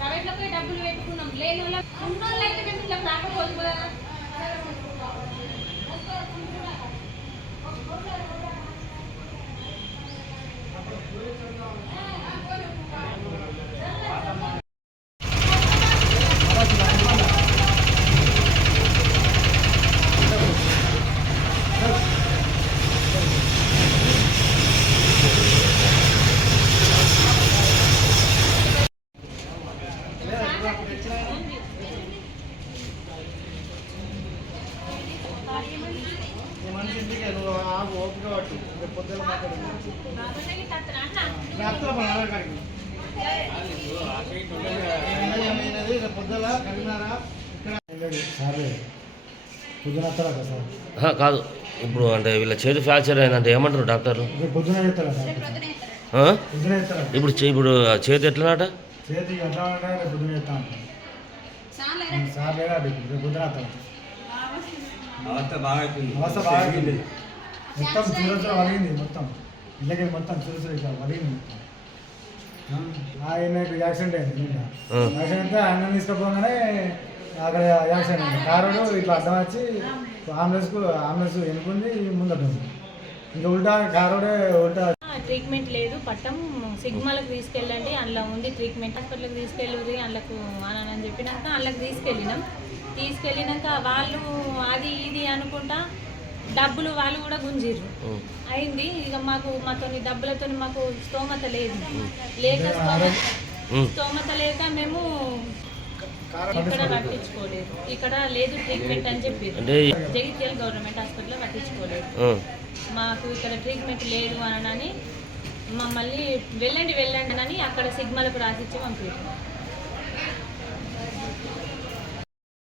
Private లో పోయి డబ్బులు పెట్టుకున్నాం లేని ఉన్నోళ్ళు అయితే మేము ఇట్లా రాకపోదు కదా. కాదు ఇప్పుడు అంటే వీళ్ళ చేతి ఫ్రాక్చర్ అయిందంటే ఏమంటారు డాక్టర్లు? ఇప్పుడు ఇప్పుడు చేతి ఎట్లనాట? చేతి ఎట్లా పొద్దున చెప్తాను అవస్థ బాగా మొత్తం చూరచులు వలిగింది, మొత్తం ఇళ్ళకి మొత్తం చూరచులు ఇట్లా వలిగింది మొత్తం. ఆయనకు యాక్సిడెంట్ అయింది. యాక్సిడెంట్ అయితే ఆయన తీసుకుపోగానే అక్కడ యాక్సిడెంట్ అయింది. కారు ఇట్లా అడ్డం వచ్చి అంబులెన్స్ ఎన్నుకుంది ముందట. ఇంకా ఉల్టా కారుడే ఉల్టా. ట్రీట్మెంట్ లేదు, పట్టం సిగ్మాలకు తీసుకెళ్ళండి, అందులో ఉంది ట్రీట్మెంట్, హాస్పిటల్కి తీసుకెళ్ళి అందులోకి అని చెప్పినాక అందులోకి తీసుకెళ్ళినాక వాళ్ళు అది ఇది అనుకుంటా డబ్బులు వాళ్ళు కూడా గుంజిర్రు అయింది. ఇక మాతో డబ్బులతో మాకు స్తోమత లేదు, స్తోమత లేక మేము ఇక్కడ పట్టించుకోలేదు, ఇక్కడ లేదు ట్రీట్మెంట్ అని చెప్పారు. జగిత్యాల గవర్నమెంట్ హాస్పిటల్లో పట్టించుకోలేదు, మాకు ఇక్కడ ట్రీట్మెంట్ లేదు అని మమ్మల్ని వెళ్ళండి అని అక్కడ సిగ్మాలకు రాసిచ్చి పంపారు.